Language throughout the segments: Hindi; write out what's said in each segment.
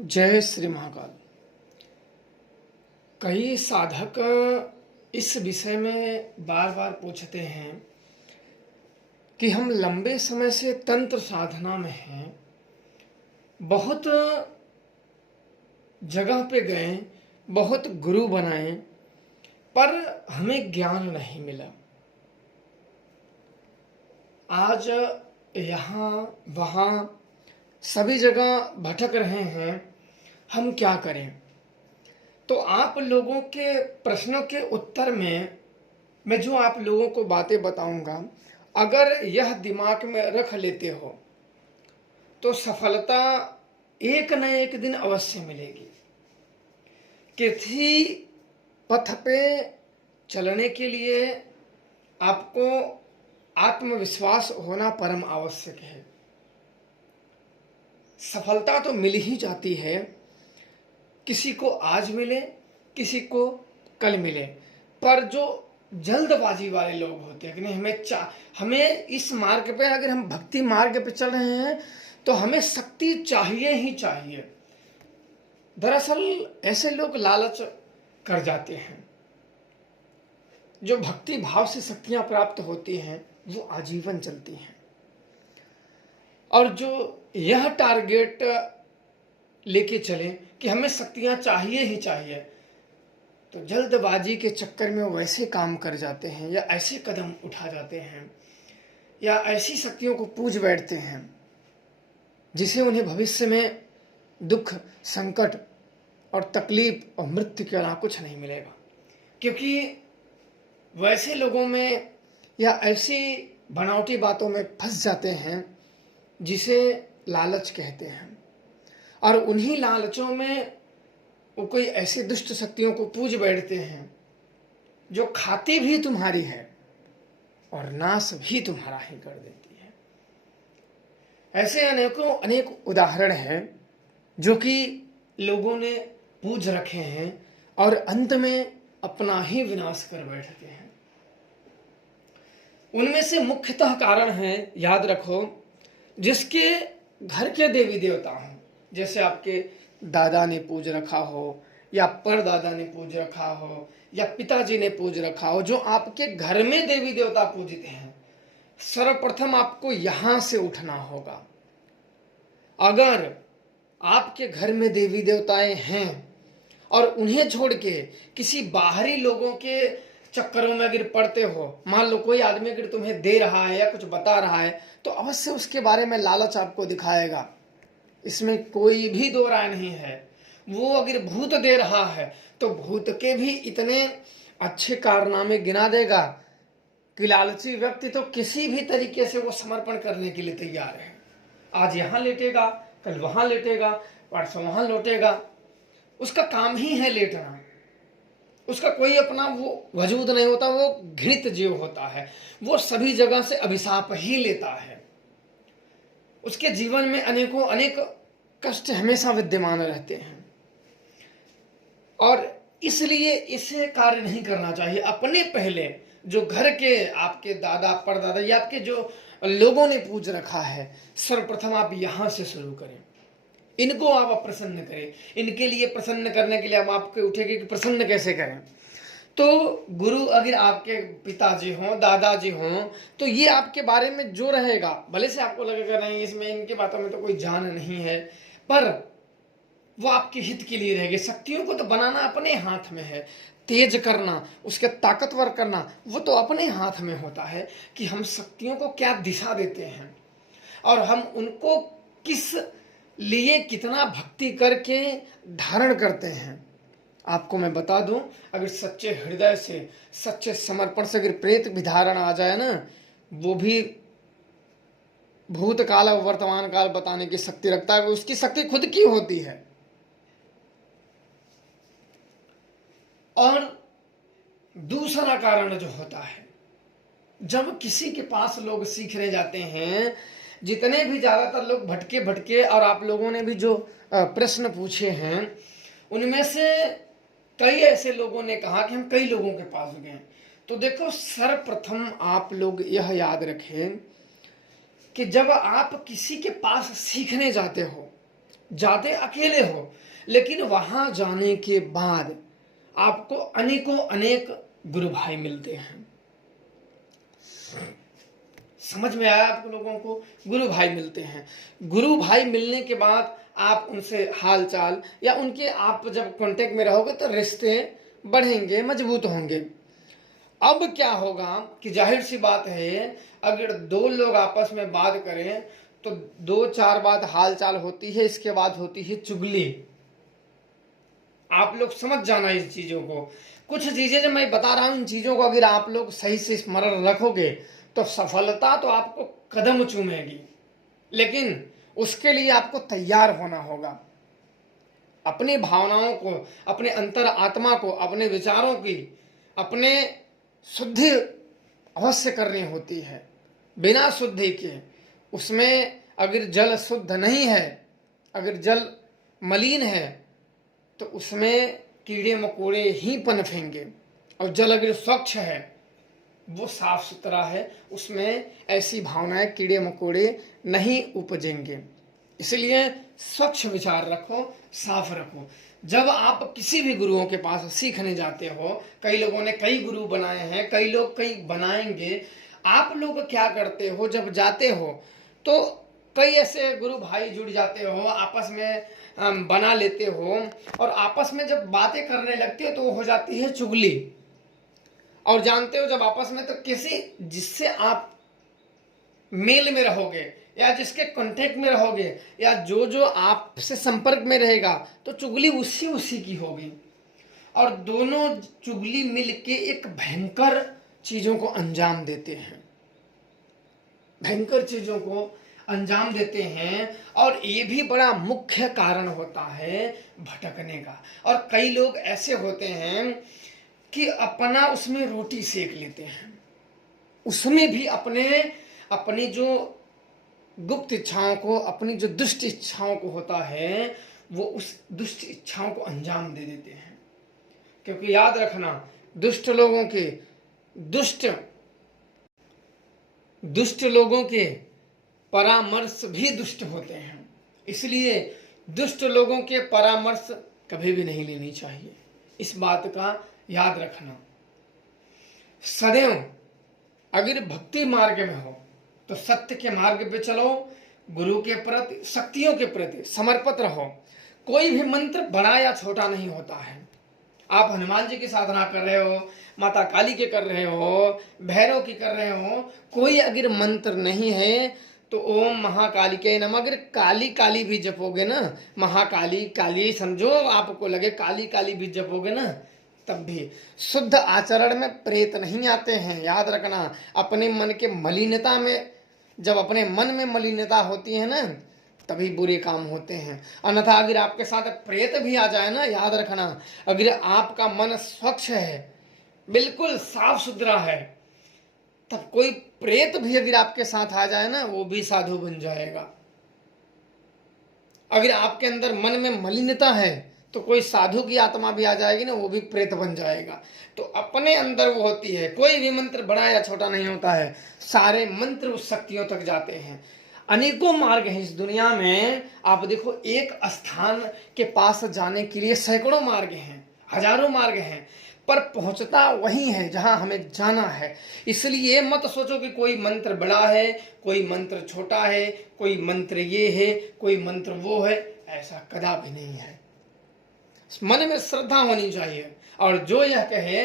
जय श्री महाकाल। कई साधक इस विषय में बार बार पूछते हैं कि हम लंबे समय से तंत्र साधना में हैं, बहुत जगह पे गए, बहुत गुरु बनाए, पर हमें ज्ञान नहीं मिला। आज यहाँ वहाँ सभी जगह भटक रहे हैं, हम क्या करें? तो आप लोगों के प्रश्नों के उत्तर में मैं जो आप लोगों को बातें बताऊंगा, अगर यह दिमाग में रख लेते हो तो सफलता एक न एक दिन अवश्य मिलेगी। किसी पथ पे चलने के लिए आपको आत्मविश्वास होना परम आवश्यक है। सफलता तो मिल ही जाती है, किसी को आज मिले, किसी को कल मिले, पर जो जल्दबाजी वाले लोग होते हैं कि नहीं हमें इस मार्ग पे, अगर हम भक्ति मार्ग पे चल रहे हैं तो हमें शक्ति चाहिए ही चाहिए। दरअसल ऐसे लोग लालच कर जाते हैं। जो भक्ति भाव से शक्तियां प्राप्त होती हैं वो आजीवन चलती हैं, और जो यह टारगेट लेके चले कि हमें शक्तियां चाहिए ही चाहिए, तो जल्दबाजी के चक्कर में वो वैसे काम कर जाते हैं, या ऐसे कदम उठा जाते हैं, या ऐसी शक्तियों को पूज बैठते हैं जिसे उन्हें भविष्य में दुख, संकट और तकलीफ और मृत्यु के अलावा कुछ नहीं मिलेगा। क्योंकि वैसे लोगों में या ऐसी बनावटी बातों में फंस जाते हैं जिसे लालच कहते हैं, और उन्हीं लालचों में वो कोई ऐसी दुष्ट शक्तियों को पूज बैठते हैं जो खाती भी तुम्हारी है और नाश भी तुम्हारा ही कर देती है। ऐसे अनेक उदाहरण हैं जो कि लोगों ने पूज रखे हैं और अंत में अपना ही विनाश कर बैठते हैं। उनमें से मुख्यतः कारण है, याद रखो, जिसके घर के देवी देवता हों, जैसे आपके दादा ने पूज रखा हो, या परदादा ने पूज रखा हो, या पिताजी ने पूज रखा हो, जो आपके घर में देवी देवता पूजते हैं, सर्वप्रथम आपको यहां से उठना होगा। अगर आपके घर में देवी देवताएं हैं और उन्हें छोड़ के किसी बाहरी लोगों के चक्करों में अगर पड़ते हो, मान लो कोई आदमी अगर तुम्हें दे रहा है या कुछ बता रहा है, तो अवश्य उसके बारे में लालच आपको दिखाएगा, इसमें कोई भी दो राय नहीं है। वो अगर भूत दे रहा है तो भूत के भी इतने अच्छे कारनामे गिना देगा कि लालची व्यक्ति तो किसी भी तरीके से वो समर्पण करने के लिए तैयार है। आज यहाँ लेटेगा, कल वहां लेटेगा, परसों वहां लौटेगा। उसका काम ही है लेटना, उसका कोई अपना वो वजूद नहीं होता, वो घृणित जीव होता है, वो सभी जगह से अभिशाप ही लेता है। उसके जीवन में अनेक कष्ट हमेशा विद्यमान रहते हैं, और इसलिए इसे कार्य नहीं करना चाहिए। अपने पहले जो घर के आपके दादा परदादा या आपके जो लोगों ने पूज रखा है, सर्वप्रथम आप यहां से शुरू करें। इनको आप प्रसन्न करें। इनके लिए प्रसन्न करने के लिए हम आपके उठेंगे कि प्रसन्न कैसे करें। तो गुरु अगर आपके पिताजी हों, दादाजी हों, तो ये आपके बारे में जो रहेगा, भले से आपको लगेगा नहीं इसमें इनके बातों में तो कोई जान नहीं है, पर वो आपके हित के लिए रहेगी। शक्तियों को तो बनाना अपने हाथ में है, तेज करना, उसके ताकतवर करना वो तो अपने हाथ में होता है कि हम शक्तियों को क्या दिशा देते हैं और हम उनको किस लिए कितना भक्ति करके धारण करते हैं। आपको मैं बता दूं, अगर सच्चे हृदय से, सच्चे समर्पण से अगर प्रेत भी धारण आ जाए ना, वो भी भूतकाल और वर्तमान काल बताने की शक्ति रखता है। उसकी शक्ति खुद की होती है। और दूसरा कारण जो होता है, जब किसी के पास लोग सीखने जाते हैं, जितने भी ज्यादातर लोग भटके और आप लोगों ने भी जो प्रश्न पूछे हैं, उनमें से कई ऐसे लोगों ने कहा कि हम कई लोगों के पास गए। तो देखो, सर्वप्रथम आप लोग यह याद रखें कि जब आप किसी के पास सीखने जाते हो जाते अकेले हो, लेकिन वहां जाने के बाद आपको अनेकों अनेक गुरु भाई मिलते हैं। समझ में आया आप लोगों को? गुरु भाई मिलते हैं। गुरु भाई मिलने के बाद आप उनसे हाल चाल या उनके आप जब कांटेक्ट में रहोगे तो रिश्ते बढ़ेंगे, मजबूत होंगे। अब क्या होगा कि जाहिर सी बात है, अगर दो लोग आपस में बात करें तो दो चार बात हाल चाल होती है, इसके बाद होती है चुगली। आप लोग समझ जाना इस चीजों को। कुछ चीजें जो मैं बता रहा हूं, इन चीजों को अगर आप लोग सही से स्मरण रखोगे तो सफलता तो आपको कदम चूमेगी, लेकिन उसके लिए आपको तैयार होना होगा। अपनी भावनाओं को, अपने अंतर आत्मा को, अपने विचारों की अपने शुद्धि अवश्य करनी होती है। बिना शुद्धि के उसमें अगर जल शुद्ध नहीं है, अगर जल मलिन है तो उसमें कीड़े मकोड़े ही पनपेंगे। और जल अगर स्वच्छ है, वो साफ सुथरा है, उसमें ऐसी भावनाएं कीड़े मकोड़े नहीं उपजेंगे। इसलिए स्वच्छ विचार रखो, साफ रखो। जब आप किसी भी गुरुओं के पास सीखने जाते हो, कई लोगों ने कई गुरु बनाए हैं, कई लोग कई बनाएंगे, आप लोग क्या करते हो जब जाते हो तो कई ऐसे गुरु भाई जुड़ जाते हो, आपस में बना लेते हो, और आपस में जब बातें करने लगते हो तो वो हो जाती है चुगली। और जानते हो जब आपस में तो किसी जिससे आप मेल में रहोगे या जिसके कांटेक्ट में रहोगे या जो जो आपसे संपर्क में रहेगा तो चुगली उसी उसी की होगी, और दोनों चुगली मिलके एक भयंकर चीजों को अंजाम देते हैं, भयंकर चीजों को अंजाम देते हैं। और ये भी बड़ा मुख्य कारण होता है भटकने का। और कई लोग ऐसे होते हैं कि अपना उसमें रोटी सेक लेते हैं, उसमें भी अपनी जो गुप्त इच्छाओं को, अपनी जो दुष्ट इच्छाओं को होता है, वो उस दुष्ट इच्छाओं को अंजाम दे देते हैं। क्योंकि याद रखना, दुष्ट लोगों के परामर्श भी दुष्ट होते हैं। इसलिए दुष्ट लोगों के परामर्श कभी भी नहीं लेनी चाहिए, इस बात का याद रखना। सदैव अगर भक्ति मार्ग में हो तो सत्य के मार्ग पे चलो, गुरु के प्रति, शक्तियों के प्रति समर्पित रहो। कोई भी मंत्र बड़ा या छोटा नहीं होता है। आप हनुमान जी की साधना कर रहे हो, माता काली के कर रहे हो, भैरव की कर रहे हो, कोई अगर मंत्र नहीं है तो ओम महाकालिके नमः अगर काली काली भी जपोगे ना, महाकाली काली समझो, आपको लगे काली काली भी जपोगे ना, तब भी शुद्ध आचरण में प्रेत नहीं आते हैं। याद रखना, अपने मन के मलिनता में, जब अपने मन में मलिनता होती है ना, तभी बुरे काम होते हैं। अन्यथा अगर आपके साथ प्रेत भी आ जाए ना, याद रखना, अगर आपका मन स्वच्छ है, बिल्कुल साफ सुथरा है, तब कोई प्रेत भी अगर आपके साथ आ जाए ना, वो भी साधु बन जाएगा। अगर आपके अंदर मन में मलिनता है तो कोई साधु की आत्मा भी आ जाएगी ना, वो भी प्रेत बन जाएगा। तो अपने अंदर वो होती है। कोई भी मंत्र बड़ा या छोटा नहीं होता है, सारे मंत्र उस शक्तियों तक जाते हैं। अनेकों मार्ग हैं इस दुनिया में। आप देखो, एक स्थान के पास जाने के लिए सैकड़ों मार्ग हैं, हजारों मार्ग हैं, पर पहुंचता वही है जहां हमें जाना है। इसलिए मत सोचो कि कोई मंत्र बड़ा है, कोई मंत्र छोटा है, कोई मंत्र ये है, कोई मंत्र वो है। ऐसा कदापि नहीं है। मन में श्रद्धा होनी चाहिए। और जो यह कहे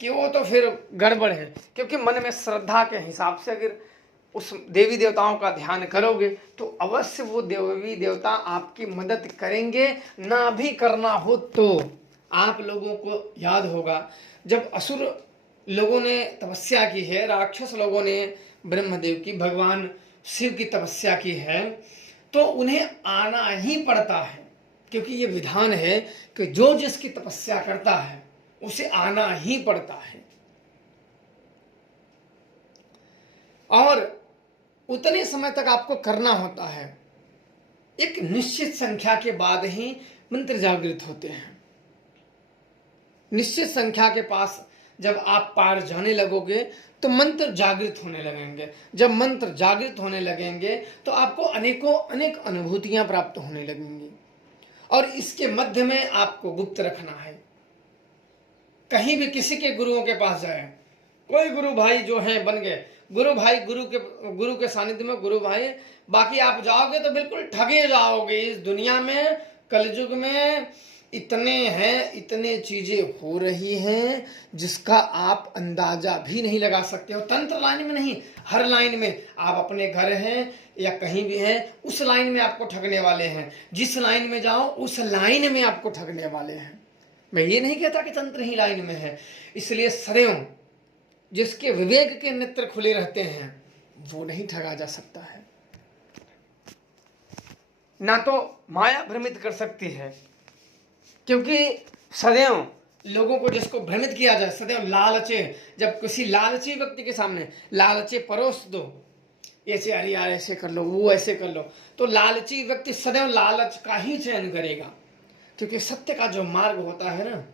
कि वो तो फिर गड़बड़ है, क्योंकि मन में श्रद्धा के हिसाब से अगर उस देवी देवताओं का ध्यान करोगे तो अवश्य वो देवी देवता आपकी मदद करेंगे। ना भी करना हो तो आप लोगों को याद होगा, जब असुर लोगों ने तपस्या की है, राक्षस लोगों ने ब्रह्मदेव की, भगवान शिव की तपस्या की है, तो उन्हें आना ही पड़ता है। क्योंकि ये विधान है कि जो जिसकी तपस्या करता है उसे आना ही पड़ता है, और उतने समय तक आपको करना होता है। एक निश्चित संख्या के बाद ही मंत्र जागृत होते हैं। निश्चित संख्या के पास जब आप पार जाने लगोगे तो मंत्र जागृत होने लगेंगे। जब मंत्र जागृत होने लगेंगे तो आपको अनेकों अनेक अनुभूतियां प्राप्त होने लगेंगी। और इसके मध्य में आपको गुप्त रखना है। कहीं भी किसी के गुरुओं के पास जाए, कोई गुरु भाई जो है बन गए गुरु भाई, गुरु के सानिध्य में गुरु भाई, बाकी आप जाओगे तो बिल्कुल ठगे जाओगे। इस दुनिया में कलयुग में इतने हैं, इतने चीजें हो रही हैं जिसका आप अंदाजा भी नहीं लगा सकते हो। तंत्र लाइन में नहीं, हर लाइन में आप अपने घर हैं या कहीं भी हैं, उस लाइन में आपको ठगने वाले हैं। जिस लाइन में जाओ उस लाइन में आपको ठगने वाले हैं। मैं ये नहीं कहता कि तंत्र ही लाइन में है। इसलिए सदैव जिसके विवेक के नेत्र खुले रहते हैं वो नहीं ठगा जा सकता है। ना तो माया भ्रमित कर सकती है, क्योंकि सदैव लोगों को जिसको भ्रमित किया जाए, सदैव लालचे, जब किसी लालची व्यक्ति के सामने लालचे परोस दो, ऐसे अरे यार ऐसे कर लो, वो ऐसे कर लो, तो लालची व्यक्ति सदैव लालच का ही चयन करेगा। क्योंकि सत्य का जो मार्ग होता है ना,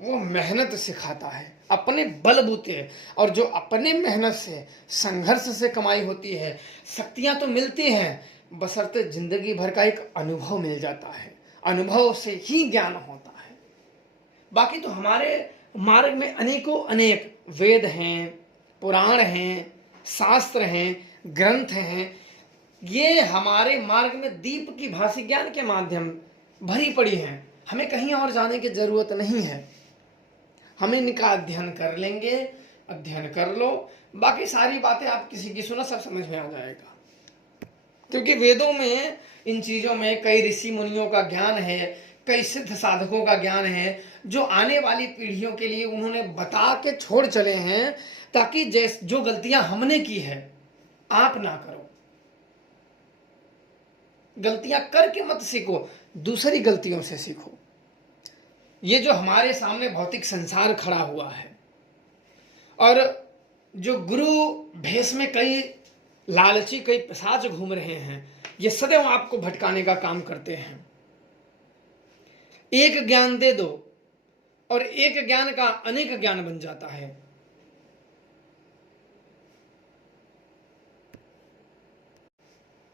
वो मेहनत सिखाता है, अपने बलबूते, और जो अपने मेहनत से संघर्ष से कमाई होती है, शक्तियां तो मिलती हैं, बशर्ते जिंदगी भर का एक अनुभव मिल जाता है। अनुभव से ही ज्ञान होता है। बाकी तो हमारे मार्ग में अनेकों अनेक वेद हैं, पुराण हैं, शास्त्र हैं, ग्रंथ हैं। ये हमारे मार्ग में दीप की भांति ज्ञान के माध्यम भरी पड़ी हैं। हमें कहीं और जाने की जरूरत नहीं है। हम इनका अध्ययन कर लेंगे, अध्ययन कर लो, बाकी सारी बातें आप किसी की सुनो, सब समझ में आ जाएगा। क्योंकि वेदों में इन चीजों में कई ऋषि मुनियों का ज्ञान है, कई सिद्ध साधकों का ज्ञान है, जो आने वाली पीढ़ियों के लिए उन्होंने बता के छोड़ चले हैं, ताकि जो गलतियां हमने की है आप ना करो। गलतियां करके मत सीखो, दूसरी गलतियों से सीखो। ये जो हमारे सामने भौतिक संसार खड़ा हुआ है, और जो गुरु भेष में कई लालची, कई पिशाच घूम रहे हैं, ये सदैव आपको भटकाने का काम करते हैं। एक ज्ञान दे दो और एक ज्ञान का अनेक ज्ञान बन जाता है।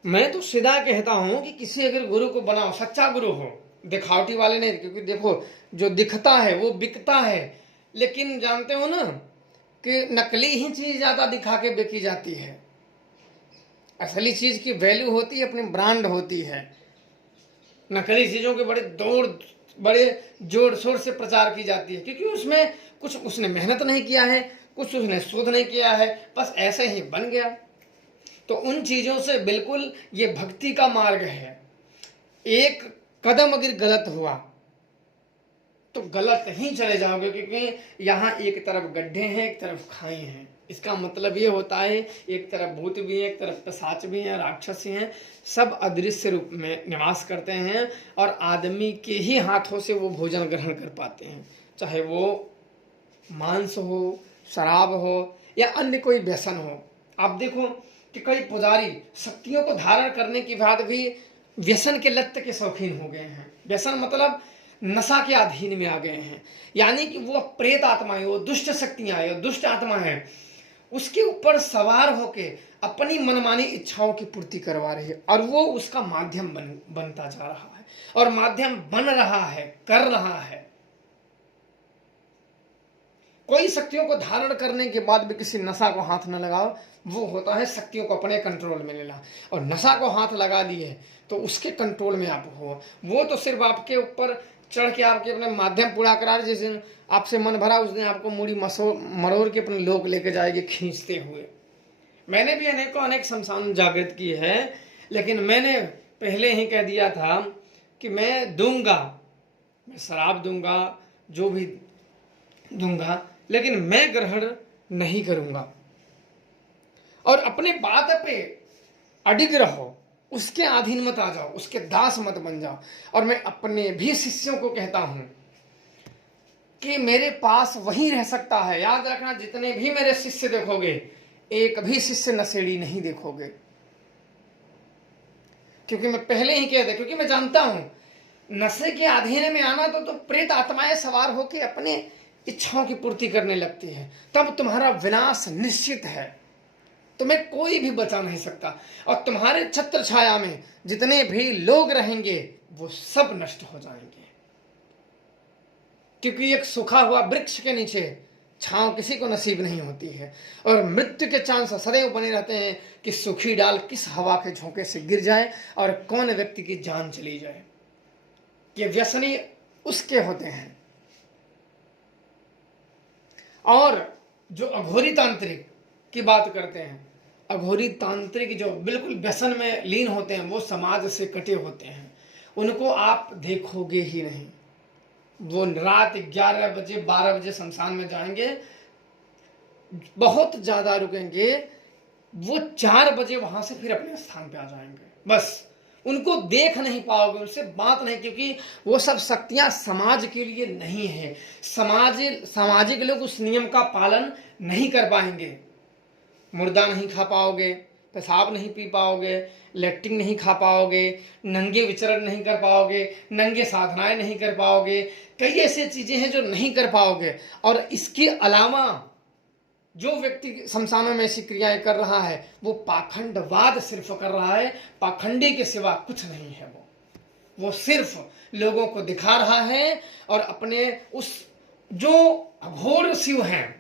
मैं तो सीधा कहता हूं कि किसी अगर गुरु को बनाओ, सच्चा गुरु हो, दिखावटी वाले नहीं। क्योंकि देखो, जो दिखता है वो बिकता है, लेकिन जानते हो ना कि नकली ही चीज ज्यादा दिखा के बेची जाती है। असली चीज की वैल्यू होती है, अपनी ब्रांड होती है। नकली चीजों के बड़े जोर शोर से प्रचार की जाती है, क्योंकि उसमें कुछ उसने मेहनत नहीं किया है, कुछ उसने शोध नहीं किया है, बस ऐसे ही बन गया। तो उन चीजों से बिल्कुल ये भक्ति का मार्ग है। एक कदम अगर गलत हुआ तो गलत ही चले जाओगे, क्योंकि यहाँ एक तरफ गड्ढे हैं, एक तरफ खाई हैं। इसका मतलब ये होता है, एक तरफ भूत भी है, एक तरफ पिशाच भी हैं, राक्षस हैं, सब अदृश्य रूप में निवास करते हैं, और आदमी के ही हाथों से वो भोजन ग्रहण कर पाते हैं, चाहे वो मांस हो, शराब हो, या अन्य कोई व्यसन हो। आप देखो कि कई पुजारी शक्तियों को धारण करने के बाद भी व्यसन के लत के शौकीन हो गए हैं। व्यसन मतलब नशा के अधीन में आ गए हैं, यानी कि वो प्रेत आत्मा है, वो दुष्ट शक्तियां है, वो दुष्ट आत्मा है, उसके ऊपर सवार होके अपनी मनमानी इच्छाओं की पूर्ति करवा रही है, और वो उसका माध्यम बनता जा रहा है, और माध्यम बन रहा है, कर रहा है। कोई शक्तियों को धारण करने के बाद भी किसी नशा को हाथ न लगाओ, वो होता है शक्तियों को अपने कंट्रोल में लेना। और नशा को हाथ लगा दिए तो उसके कंट्रोल में आप हो, वो तो सिर्फ आपके ऊपर चढ़ के आपके अपने माध्यम पूरा करा रहे। जिस दिन आपसे मन भरा उस दिन आपको मूड़ी मरोड़ के अपने लोक लेके जाएगी खींचते हुए। मैंने भी अनेकों अनेक शमशान जागृत की है, लेकिन मैंने पहले ही कह दिया था कि मैं दूंगा, मैं शराब दूंगा, जो भी दूंगा, लेकिन मैं ग्रहण नहीं करूंगा। और अपने बात पे अडिग रहो, उसके अधीन मत आ जाओ, उसके दास मत बन जाओ। और मैं अपने भी शिष्यों को कहता हूं कि मेरे पास वही रह सकता है। याद रखना, जितने भी मेरे शिष्य देखोगे, एक भी शिष्य नशेड़ी नहीं देखोगे। क्योंकि मैं पहले ही कह दे, क्योंकि मैं जानता हूं नशे के अधीन में आना तो प्रेत आत्माएं सवार होके अपने इच्छाओं की पूर्ति करने लगती है, तब तुम्हारा विनाश निश्चित है। तुम्हें कोई भी बचा नहीं सकता, और तुम्हारे छत्र छाया में जितने भी लोग रहेंगे वो सब नष्ट हो जाएंगे। क्योंकि एक सूखा हुआ वृक्ष के नीचे छांव किसी को नसीब नहीं होती है, और मृत्यु के चांस सदैव बने रहते हैं कि सूखी डाल किस हवा के झोंके से गिर जाए और कौन व्यक्ति की जान चली जाए। ये व्यसनी उसके होते हैं। और जो अघोरी तांत्रिक की बात करते हैं, अघोरी तांत्रिक जो बिल्कुल व्यसन में लीन होते हैं, वो समाज से कटे होते हैं। उनको आप देखोगे ही नहीं। वो रात 11 बजे 12 बजे शमशान में जाएंगे, बहुत ज्यादा रुकेंगे, वो 4 बजे वहां से फिर अपने स्थान पे आ जाएंगे। बस उनको देख नहीं पाओगे, उनसे बात नहीं, क्योंकि वो सब शक्तियां समाज के लिए नहीं है। सामाजिक लोग उस नियम का पालन नहीं कर पाएंगे। मुर्दा नहीं खा पाओगे, पेशाब नहीं पी पाओगे, लैट्रिन नहीं खा पाओगे, नंगे विचरण नहीं कर पाओगे, नंगे साधनाएं नहीं कर पाओगे। कई ऐसी चीजें हैं जो नहीं कर पाओगे। और इसके अलावा जो व्यक्ति शमशानों में ऐसी क्रियाएं कर रहा है वो पाखंडवाद सिर्फ कर रहा है, पाखंडी के सिवा कुछ नहीं है। वो सिर्फ लोगों को दिखा रहा है, और अपने उस जो अघोर शिव हैं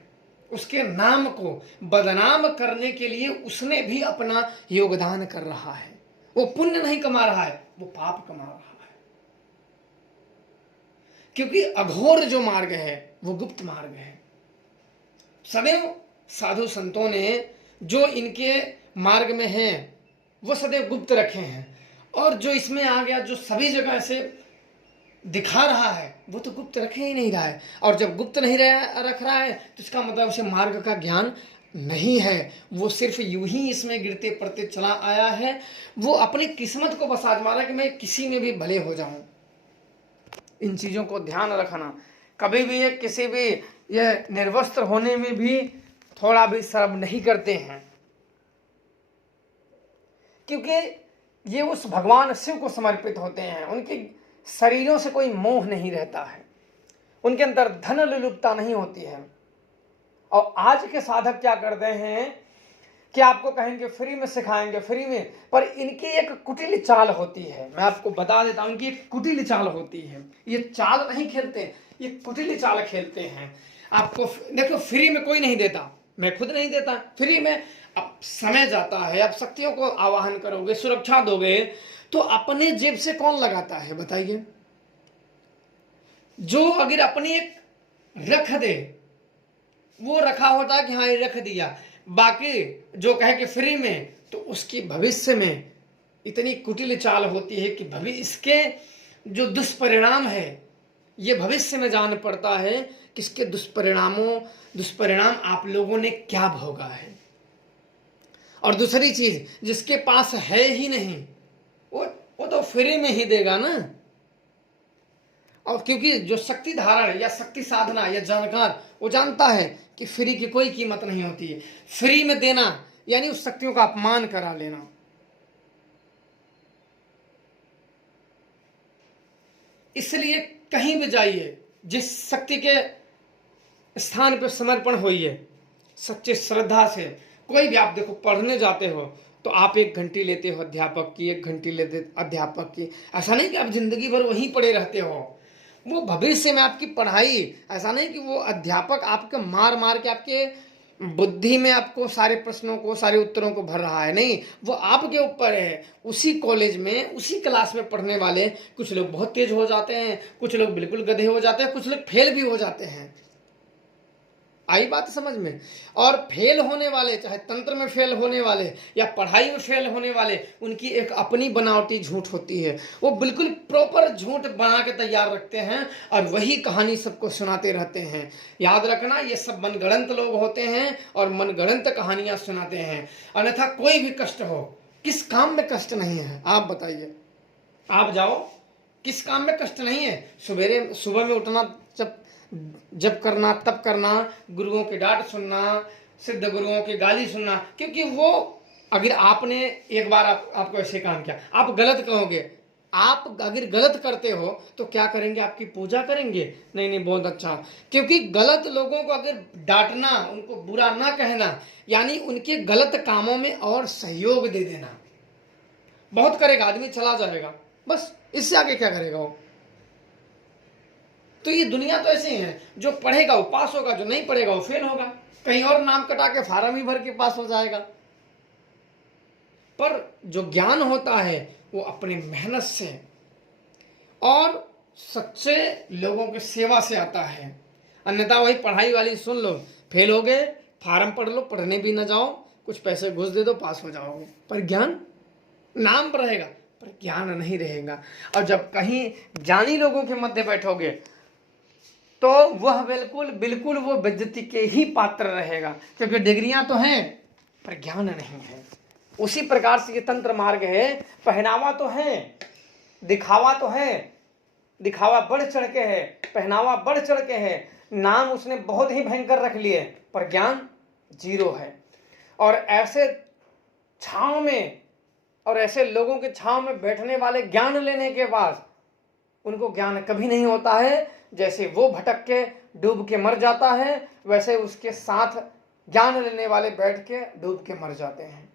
उसके नाम को बदनाम करने के लिए उसने भी अपना योगदान कर रहा है। वो पुण्य नहीं कमा रहा है, वो पाप कमा रहा है। क्योंकि अघोर जो मार्ग है वो गुप्त मार्ग है। सदैव साधु संतों ने जो इनके मार्ग में हैं वो सदैव गुप्त रखे हैं, और जो इसमें आ गया, जो सभी जगह ऐसे दिखा रहा है, वो तो गुप्त रखे ही नहीं रहा है। और जब गुप्त नहीं रख रहा है तो इसका मतलब उसे मार्ग का ज्ञान नहीं है। वो सिर्फ यूं ही इसमें गिरते पड़ते चला आया है। वो अपनी किस्मत को बस आजमा कि मैं किसी में भी भले हो जाऊं। इन चीजों को ध्यान रखना। कभी भी ये किसी भी ये निर्वस्त्र होने में भी थोड़ा भी शर्म नहीं करते हैं, क्योंकि ये उस भगवान शिव को समर्पित होते हैं। उनके शरीरों से कोई मोह नहीं रहता है, उनके अंदर धन लुलुपता नहीं होती है। और आज के साधक क्या करते हैं कि आपको कहेंगे फ्री में सिखाएंगे, फ्री में, पर इनकी एक कुटिल चाल होती है। मैं आपको बता देता हूं, इनकी एक कुटिल चाल होती है। ये चाल नहीं खेलते, ये कुटिल चाल खेलते हैं। आपको देखो, फ्री में कोई नहीं देता, मैं खुद नहीं देता फ्री में। अब समय जाता है, अब शक्तियों को आवाहन करोगे, सुरक्षा दोगे, तो अपने जेब से कौन लगाता है बताइए? जो अगर अपनी एक रख दे, वो रखा होता है कि हाँ ये रख दिया। बाकी जो कहे कि फ्री में, तो उसकी भविष्य में इतनी कुटिल चाल होती है कि भविष्य इसके जो दुष्परिणाम है ये भविष्य में जान पड़ता है कि इसके दुष्परिणाम आप लोगों ने क्या भोगा है। और दूसरी चीज, जिसके पास है ही नहीं वो तो फ्री में ही देगा ना। और क्योंकि जो शक्ति धारण या शक्ति साधना या जानकार, वो जानता है कि फ्री की कोई कीमत नहीं होती है। फ्री में देना यानी उस शक्तियों का अपमान करा लेना। इसलिए कहीं भी जाइए, जिस शक्ति के स्थान पर समर्पण होइए सच्चे श्रद्धा से। कोई भी आप देखो, पढ़ने जाते हो तो आप 1 घंटी लेते हो अध्यापक की, 1 घंटी लेते अध्यापक की। ऐसा नहीं कि आप जिंदगी भर वहीं पड़े रहते हो। वो भविष्य में आपकी पढ़ाई, ऐसा नहीं कि वो अध्यापक आपके मार के आपके बुद्धि में आपको सारे प्रश्नों को, सारे उत्तरों को भर रहा है। नहीं, वो आपके ऊपर है। उसी कॉलेज में, उसी क्लास में पढ़ने वाले कुछ लोग बहुत तेज हो जाते हैं, कुछ लोग बिल्कुल गधे हो जाते हैं, कुछ लोग फेल भी हो जाते हैं। आई बात समझ में? और फेल होने वाले, चाहे तंत्र में फेल होने वाले या पढ़ाई में फेल होने वाले, उनकी एक अपनी बनावटी झूठ होती है। वो बिल्कुल प्रॉपर झूठ बना के तैयार रखते हैं और वही कहानी सबको सुनाते रहते हैं। याद रखना, ये सब मनगढ़ंत लोग होते हैं और मनगढ़ंत कहानियां सुनाते हैं। अन्यथा कोई भी कष्ट हो, किस काम में कष्ट नहीं है आप बताइए? आप जाओ, किस काम में कष्ट नहीं है? सुबह में उठना, जब करना तब करना, गुरुओं की डांट सुनना, सिद्ध गुरुओं की गाली सुनना। क्योंकि वो अगर आपने एक बार आपको ऐसे काम किया, आप गलत कहोगे आप अगर गलत करते हो तो क्या करेंगे, आपकी पूजा करेंगे? नहीं नहीं, बहुत अच्छा। क्योंकि गलत लोगों को अगर डांटना, उनको बुरा ना कहना, यानी उनके गलत कामों में और सहयोग दे देना, बहुत करेगा आदमी, चला जाएगा, बस इससे आगे क्या करेगा वो। तो ये दुनिया तो ऐसे ही है, जो पढ़ेगा वो पास होगा, जो नहीं पढ़ेगा वो फेल होगा, कहीं और नाम कटा के फार्म ही भर के पास हो जाएगा। पर जो ज्ञान होता है वो अपनी मेहनत से और सच्चे लोगों की सेवा से आता है। अन्यथा वही पढ़ाई वाली सुन लो, फेल हो गए, फार्म पढ़ लो, पढ़ने भी ना जाओ, कुछ पैसे घुस दे दो, पास हो जाओगे, पर ज्ञान नाम पर रहेगा, पर ज्ञान नहीं रहेगा। और जब कहीं ज्ञानी लोगों के मध्य बैठोगे तो वह बिल्कुल बिल्कुल वो बेइज्जती के ही पात्र रहेगा, क्योंकि डिग्रियां तो हैं पर ज्ञान नहीं है। उसी प्रकार से ये तंत्र मार्ग है, पहनावा तो है, दिखावा तो है, दिखावा बढ़ चढ़ के है, पहनावा बढ़ चढ़ के है, नाम उसने बहुत ही भयंकर रख लिए, पर ज्ञान जीरो है। और ऐसे छांव में और ऐसे लोगों के छांव में बैठने वाले ज्ञान लेने के बाद उनको ज्ञान कभी नहीं होता है। जैसे वो भटक के डूब के मर जाता है, वैसे उसके साथ ज्ञान लेने वाले बैठ के डूब के मर जाते हैं।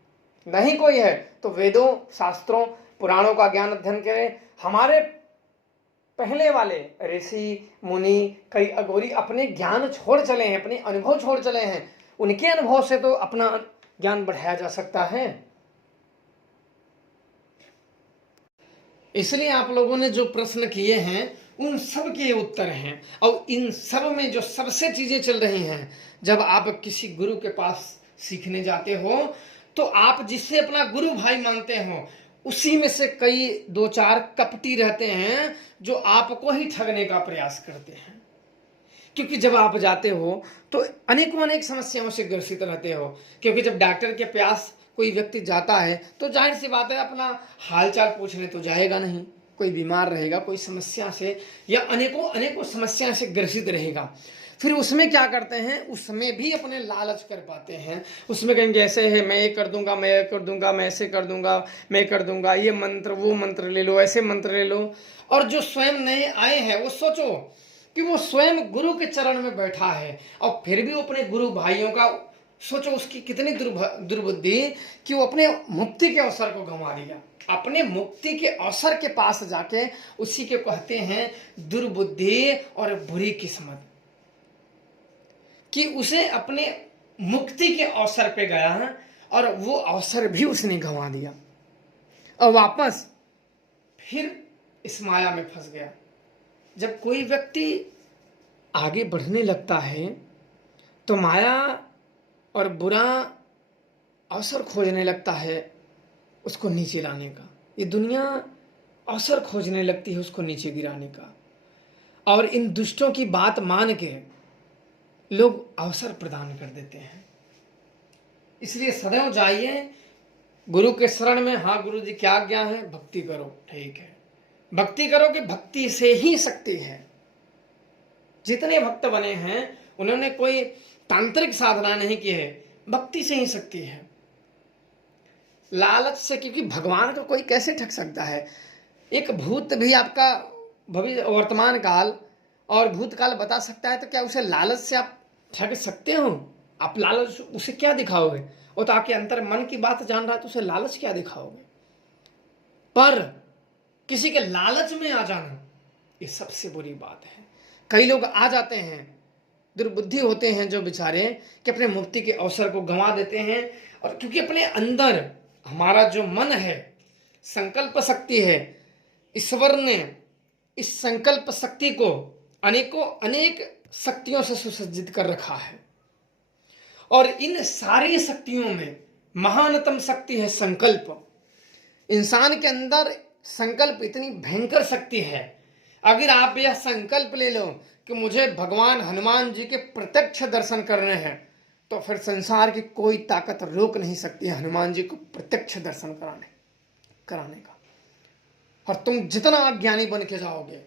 नहीं कोई है तो वेदों, शास्त्रों, पुराणों का ज्ञान अध्ययन करें। हमारे पहले वाले ऋषि मुनि, कई अघोरी अपने ज्ञान छोड़ चले हैं, अपने अनुभव छोड़ चले हैं, उनके अनुभव से तो अपना ज्ञान बढ़ाया जा सकता है। इसलिए आप लोगों ने जो प्रश्न किए हैं उन सब के उत्तर हैं। और इन सब में जो सबसे चीजें चल रही हैं, जब आप किसी गुरु के पास सीखने जाते हो तो आप जिससे अपना गुरु भाई मानते हो, उसी में से कई दो चार कपटी रहते हैं जो आपको ही ठगने का प्रयास करते हैं। क्योंकि जब आप जाते हो तो अनेकों अनेक समस्याओं से ग्रसित रहते हो। क्योंकि जब डॉक्टर के पास कोई व्यक्ति जाता है तो जाहिर सी बात है अपना हालचाल पूछने तो जाएगा नहीं, कोई बीमार रहेगा, कोई समस्या से या अनेकों अनेकों समस्या से ग्रसित रहेगा। फिर उसमें क्या करते हैं, उसमें भी अपने लालच कर पाते हैं। उसमें कहेंगे ऐसे है, मैं ये कर दूंगा, मैं ये कर दूंगा, मैं ऐसे कर दूंगा, मैं कर दूंगा, ये मंत्र वो मंत्र ले लो, ऐसे मंत्र ले लो। और जो स्वयं नए आए हैं वो सोचो कि वो स्वयं गुरु के चरण में बैठा है और फिर भी वो अपने गुरु भाइयों का, सोचो उसकी कितनी दुर्बुद्धि कि वो अपने मुक्ति के अवसर को गंवा दिया। अपने मुक्ति के अवसर के पास जाके उसी के कहते हैं दुर्बुद्धि और बुरी किस्मत, कि उसे अपने मुक्ति के अवसर पे गया और वो अवसर भी उसने गंवा दिया और वापस फिर इस माया में फंस गया। जब कोई व्यक्ति आगे बढ़ने लगता है तो माया और बुरा अवसर खोजने लगता है उसको नीचे लाने का। ये दुनिया अवसर खोजने लगती है उसको नीचे गिराने का, और इन दुष्टों की बात मान के लोग अवसर प्रदान कर देते हैं। इसलिए सदैव जाइए गुरु के शरण में। हाँ गुरु जी क्या आज्ञा है, भक्ति करो, ठीक है, भक्ति करो कि भक्ति से ही शक्ति है। जितने भक्त बने हैं उन्होंने कोई तांत्रिक साधना नहीं की है, भक्ति से ही शक्ति है। लालच से, क्योंकि भगवान को कोई कैसे ठग सकता है। एक भूत भी आपका भविष्य वर्तमान काल और भूतकाल बता सकता है, तो क्या उसे लालच से आप ठग सकते हो? आप लालच उसे क्या दिखाओगे? वो तो आपके अंतर मन की बात जान रहा है, तो उसे लालच क्या दिखाओगे? पर किसी के लालच में आ जाना ये सबसे बुरी बात है। कई लोग आ जाते हैं, दुर्बुद्धि होते हैं जो बेचारे, कि अपने मुक्ति के अवसर को गंवा देते हैं। और क्योंकि अपने अंदर हमारा जो मन है, संकल्प शक्ति है, ईश्वर ने इस संकल्प शक्ति को अनेकों अनेक शक्तियों से सुसज्जित कर रखा है। और इन सारी शक्तियों में महानतम शक्ति है संकल्प। इंसान के अंदर संकल्प इतनी भयंकर शक्ति है। अगर आप यह संकल्प ले लो कि मुझे भगवान हनुमान जी के प्रत्यक्ष दर्शन करने हैं, तो फिर संसार की कोई ताकत रोक नहीं सकती है हनुमान जी को प्रत्यक्ष दर्शन कराने का। और तुम जितना ज्ञानी बन के जाओगे,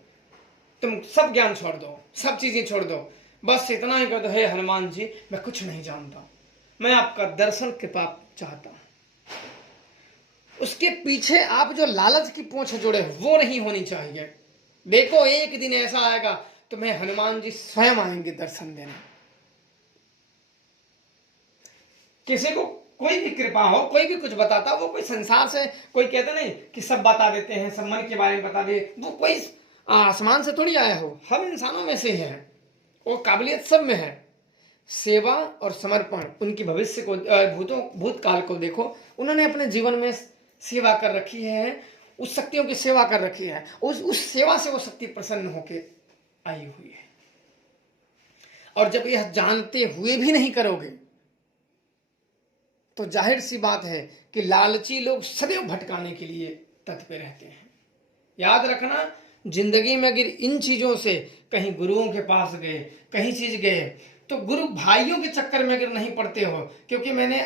तुम सब ज्ञान छोड़ दो, सब चीजें छोड़ दो, बस इतना ही कर दो, हे हनुमान जी मैं कुछ नहीं जानता, मैं आपका दर्शन कृपा चाहता हूं। उसके पीछे आप जो लालच की पूंछ जोड़े वो नहीं होनी चाहिए। देखो एक दिन ऐसा आएगा तुम्हें हनुमान जी स्वयं आएंगे दर्शन देने। किसी को कोई भी कृपा हो, कोई भी कुछ बताता, वो कोई संसार से कोई कहते नहीं कि सब बता देते हैं, सब मन के बारे में बता दे, वो कोई आसमान से थोड़ी आया हो, हम इंसानों में से ही है। वो काबिलियत सब में है। सेवा और समर्पण, उनकी भविष्य को भूतकाल को देखो, उन्होंने अपने जीवन में सेवा कर रखी है, उस शक्तियों की सेवा कर रखी है, उस सेवा से वो शक्ति प्रसन्न होके आई हुई है। और जब यह जानते हुए भी नहीं करोगे तो जाहिर सी बात है कि लालची लोग सदैव भटकाने के लिए तत्पर रहते हैं। याद रखना, जिंदगी में अगर इन चीजों से कहीं गुरुओं के पास गए, कहीं चीज गए, तो गुरु भाइयों के चक्कर में अगर नहीं पड़ते हो, क्योंकि मैंने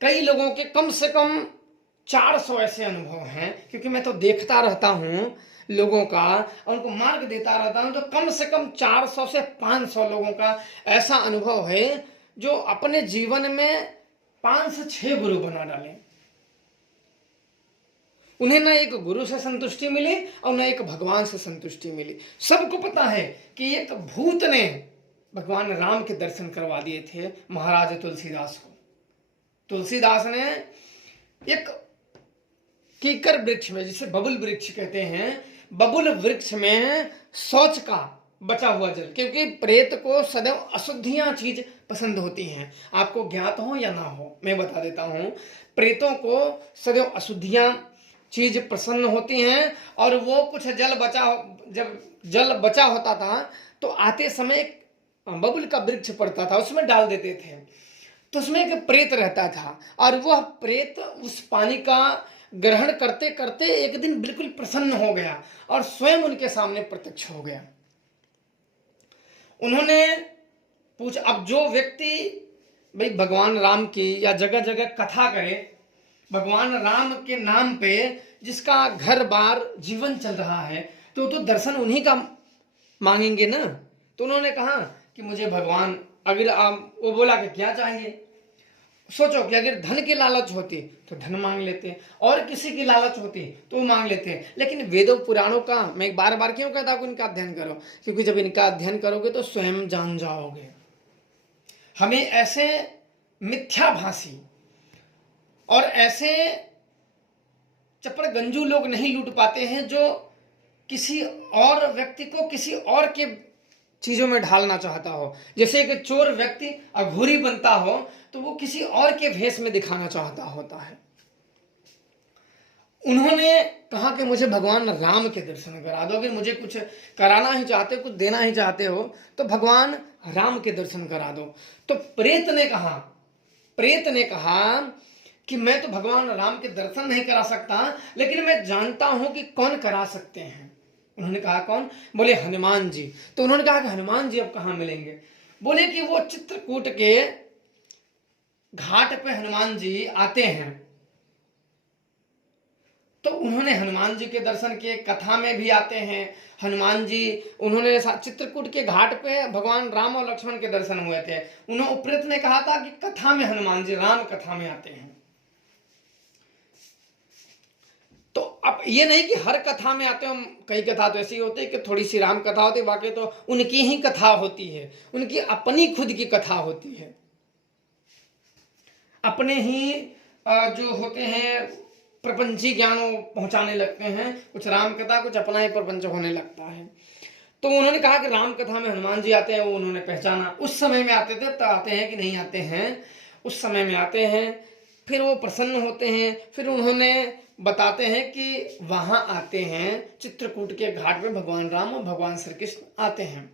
कई लोगों के कम से कम 400 ऐसे अनुभव हैं, क्योंकि मैं तो देखता रहता हूँ लोगों का, उनको मार्ग देता रहता हूँ, तो कम से कम 400 से 500 लोगों का ऐसा अनुभव है जो अपने जीवन में 5 से 6 गुरु बना डाले। उन्हें ना एक गुरु से संतुष्टि मिली और ना एक भगवान से संतुष्टि मिली। सबको पता है कि एक भूत ने भगवान राम के दर्शन करवा दिए थे महाराज तुलसीदास को। तुलसीदास ने एक कीकर वृक्ष में, जिसे बबुल वृक्ष कहते हैं, बबुल वृक्ष में शौच का बचा हुआ जल, क्योंकि प्रेत को सदैव अशुद्धियां चीज पसंद होती हैं। आपको ज्ञात हो या ना हो, मैं बता देता हूं, प्रेतों को सदैव अशुद्धियां चीज प्रसन्न होती हैं। और वो कुछ जब जल बचा होता था तो आते समय एक बबुल का वृक्ष पड़ता था, उसमें डाल देते थे, तो उसमें एक प्रेत रहता था, और वह प्रेत उस पानी का ग्रहण करते करते एक दिन बिल्कुल प्रसन्न हो गया और स्वयं उनके सामने प्रत्यक्ष हो गया। उन्होंने पूछा, अब जो व्यक्ति भाई भगवान राम की या जगह जगह कथा करे, भगवान राम के नाम पे जिसका घर बार जीवन चल रहा है, तो दर्शन उन्हीं का मांगेंगे ना। तो उन्होंने कहा कि मुझे भगवान, अगर आप, वो बोला कि क्या चाहिए, सोचो कि अगर धन की लालच होती तो धन मांग लेते, और किसी की लालच होती तो वो मांग लेते। लेकिन वेदों पुराणों का मैं बार बार क्यों कहता हूं इनका अध्ययन करो, क्योंकि जब इनका अध्ययन करोगे तो स्वयं जान जाओगे। हमें ऐसे मिथ्याभासी और ऐसे चपड़गंजू लोग नहीं लूट पाते हैं जो किसी और व्यक्ति को किसी और के चीजों में ढालना चाहता हो। जैसे कि चोर व्यक्ति अघोरी बनता हो तो वो किसी और के भेष में दिखाना चाहता होता है। उन्होंने कहा कि मुझे भगवान राम के दर्शन करा दो, अगर मुझे कुछ कराना ही चाहते हो, कुछ देना ही चाहते हो, तो भगवान राम के दर्शन करा दो। तो प्रेत ने कहा कि मैं तो भगवान राम के दर्शन नहीं करा सकता, लेकिन मैं जानता हूं कि कौन करा सकते हैं। उन्होंने कहा कौन? बोले हनुमान जी। तो उन्होंने कहा कि हनुमान जी अब कहां मिलेंगे? बोले कि वो चित्रकूट के घाट पे हनुमान जी आते हैं। तो उन्होंने हनुमान जी के दर्शन किए, कथा में भी आते हैं हनुमान जी। उन्होंने चित्रकूट के घाट पे भगवान राम और लक्ष्मण के दर्शन हुए थे। उन्होंने प्रेत ने कहा था कि कथा में हनुमान जी राम कथा में आते हैं। तो अब ये नहीं कि हर कथा में आते हो, कई कथा तो ऐसी होती है कि थोड़ी सी राम कथा होती है, बाकी तो उनकी ही कथा होती है, उनकी अपनी खुद की कथा होती है। अपने ही जो होते हैं प्रपंची ज्ञान पहुंचाने लगते हैं, कुछ राम कथा, कुछ अपना ही प्रपंच होने लगता है। तो उन्होंने कहा कि राम कथा में हनुमान जी आते हैं, वो उन्होंने पहचाना। उस समय में आते थे, तो आते हैं कि नहीं आते हैं, उस समय में आते हैं, फिर वो प्रसन्न होते हैं। फिर उन्होंने बताते हैं कि वहां आते हैं चित्रकूट के घाट पे भगवान राम और भगवान श्री कृष्ण आते हैं।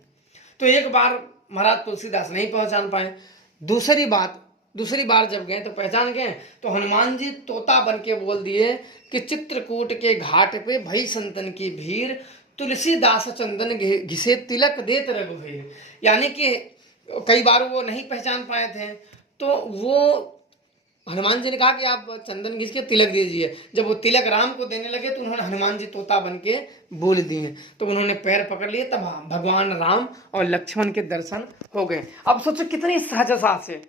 तो एक बार महाराज तुलसीदास नहीं पहचान पाए, दूसरी बार जब गए तो पहचान गए। तो हनुमान जी तोता बन के बोल दिए कि चित्रकूट के घाट पे भई संतन की भीड़, तुलसीदास चंदन घिसे तिलक देत रघुवीर। यानी कि कई बार वो नहीं पहचान पाए थे, तो वो हनुमान जी ने कहा कि आप चंदन घिस के तिलक दीजिए। जब वो तिलक राम को देने लगे तो उन्होंने हनुमान जी तोता बन के बोल दिए, तो उन्होंने पैर पकड़ लिए, तब भगवान राम और लक्ष्मण के दर्शन हो गए। अब सोचो कितनी सहजता से,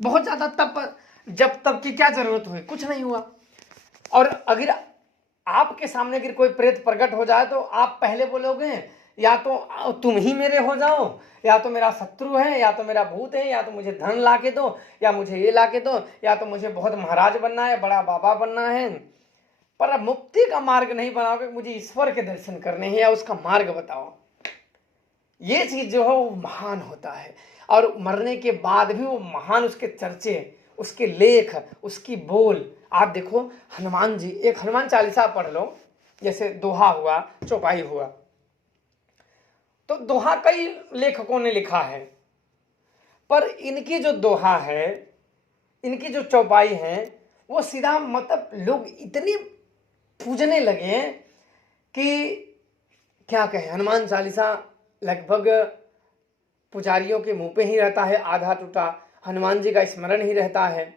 बहुत ज्यादा तप जब तब की क्या जरूरत हुई, कुछ नहीं हुआ। और अगर आपके सामने अगर कोई प्रेत प्रकट हो जाए तो आप पहले बोलोगे या तो तुम ही मेरे हो जाओ, या तो मेरा शत्रु है, या तो मेरा भूत है, या तो मुझे धन ला के दो, या मुझे ये ला के दो, या तो मुझे बहुत महाराज बनना है, बड़ा बाबा बनना है। पर अब मुक्ति का मार्ग नहीं बनाओगे, मुझे ईश्वर के दर्शन करने हैं, या उसका मार्ग बताओ। ये चीज जो है वो महान होता है, और मरने के बाद भी वो महान, उसके चर्चे, उसके लेख, उसकी बोल। आप देखो हनुमान जी, एक हनुमान चालीसा पढ़ लो, जैसे दोहा हुआ, चौपाई हुआ, तो दोहा कई लेखकों ने लिखा है, पर इनकी जो दोहा है, इनकी जो चौपाई है, वो सीधा मतलब लोग इतनी पूजने लगे कि क्या कहें। हनुमान चालीसा लगभग पुजारियों के मुंह पे ही रहता है, आधा टूटा, हनुमान जी का स्मरण ही रहता है।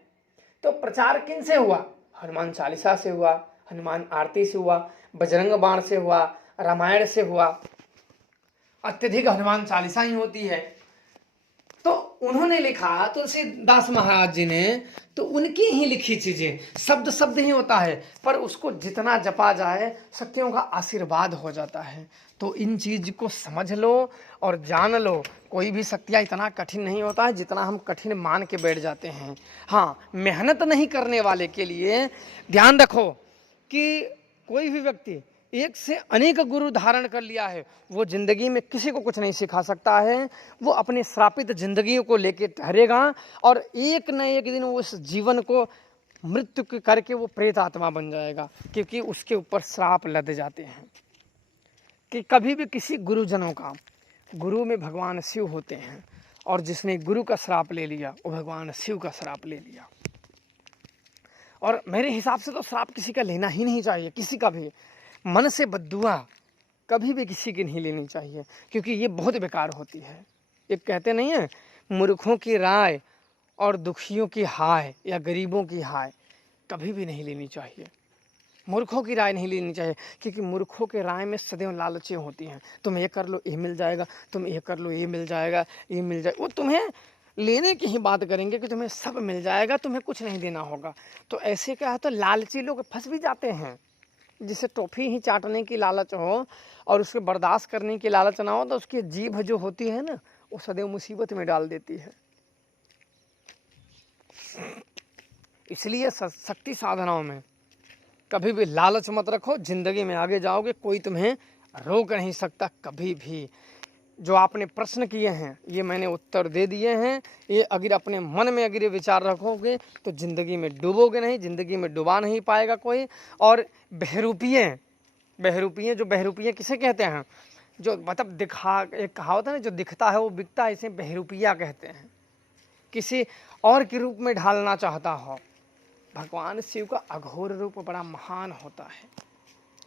तो प्रचार किन से हुआ? हनुमान चालीसा से हुआ, हनुमान आरती से हुआ, बजरंग बाण से हुआ, रामायण से हुआ, अत्यधिक हनुमान चालीसा ही होती है। तो उन्होंने लिखा, तुलसीदास महाराज जी ने, तो उनकी ही लिखी चीजें, शब्द शब्द ही होता है, पर उसको जितना जपा जाए शक्तियों का आशीर्वाद हो जाता है। तो इन चीज को समझ लो और जान लो, कोई भी शक्तियाँ इतना कठिन नहीं होता है जितना हम कठिन मान के बैठ जाते हैं। हाँ, मेहनत नहीं करने वाले के लिए ध्यान रखो कि कोई भी व्यक्ति एक से अनेक गुरु धारण कर लिया है, वो जिंदगी में किसी को कुछ नहीं सिखा सकता है। वो अपने श्रापित जिंदगी को लेके ठहरेगा, और एक न एक दिन वो उस जीवन को मृत्यु करके वो प्रेत आत्मा बन जाएगा, क्योंकि उसके ऊपर श्राप लद जाते हैं। कि कभी भी किसी गुरुजनों का, गुरु में भगवान शिव होते हैं, और जिसने गुरु का श्राप ले लिया वो भगवान शिव का श्राप ले लिया। और मेरे हिसाब से तो श्राप किसी का लेना ही नहीं चाहिए, किसी का भी मन से बद्दुआ कभी भी किसी की नहीं लेनी चाहिए, क्योंकि ये बहुत बेकार होती है। एक कहते नहीं है, मूर्खों की राय और दुखियों की हाय, या गरीबों की हाय कभी भी नहीं लेनी चाहिए। मूर्खों की राय नहीं लेनी चाहिए, क्योंकि मूर्खों के राय में सदैव लालचें होती हैं। तुम ये कर लो ये मिल जाएगा, तुम ये कर लो ये मिल जाएगा, ये मिल जाएगा। वो तुम्हें लेने की ही बात करेंगे कि तुम्हें सब मिल जाएगा, तुम्हें कुछ नहीं देना होगा। तो ऐसे क्या है, तो लालची लोग फंस भी जाते हैं। जिसे टॉफी ही चाटने की लालच हो और उसके बर्दाश्त करने की लालच ना हो, तो उसकी जीभ जो होती है ना, वो सदैव मुसीबत में डाल देती है। इसलिए शक्ति साधनाओं में कभी भी लालच मत रखो, जिंदगी में आगे जाओगे, कोई तुम्हें रोक नहीं सकता कभी भी। जो आपने प्रश्न किए हैं ये मैंने उत्तर दे दिए हैं। ये अगर अपने मन में अगर ये विचार रखोगे तो ज़िंदगी में डूबोगे नहीं, ज़िंदगी में डुबा नहीं पाएगा कोई। और बहरूपिये जो बहरूपिये किसे कहते हैं, जो मतलब दिखा, एक कहावत है ना, जो दिखता है वो बिकता है, इसे बहरूपिया कहते हैं। किसी और के रूप में ढालना चाहता हो। भगवान शिव का अघोर रूप बड़ा महान होता है,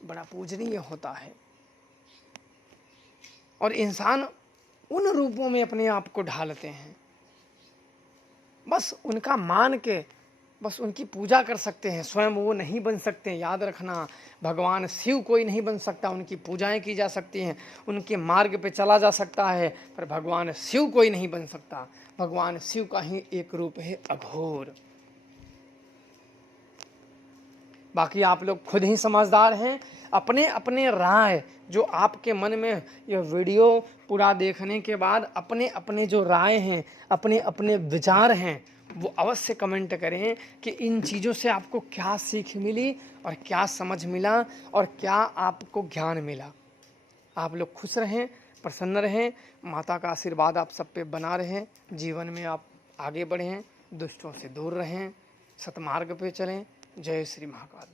बड़ा पूजनीय होता है, और इंसान उन रूपों में अपने आप को ढालते हैं। बस उनका मान के बस उनकी पूजा कर सकते हैं, स्वयं वो नहीं बन सकते। याद रखना, भगवान शिव कोई नहीं बन सकता, उनकी पूजाएं की जा सकती हैं, उनके मार्ग पे चला जा सकता है, पर भगवान शिव कोई नहीं बन सकता। भगवान शिव का ही एक रूप है अघोर। बाकी आप लोग खुद ही समझदार हैं। अपने अपने राय जो आपके मन में, यह वीडियो पूरा देखने के बाद अपने अपने जो राय हैं, अपने अपने विचार हैं, वो अवश्य कमेंट करें कि इन चीज़ों से आपको क्या सीख मिली और क्या समझ मिला और क्या आपको ज्ञान मिला। आप लोग खुश रहें, प्रसन्न रहें, माता का आशीर्वाद आप सब पे बना रहें, जीवन में आप आगे बढ़ें, दुष्टों से दूर रहें, सतमार्ग पे चलें। जय श्री महाकाल।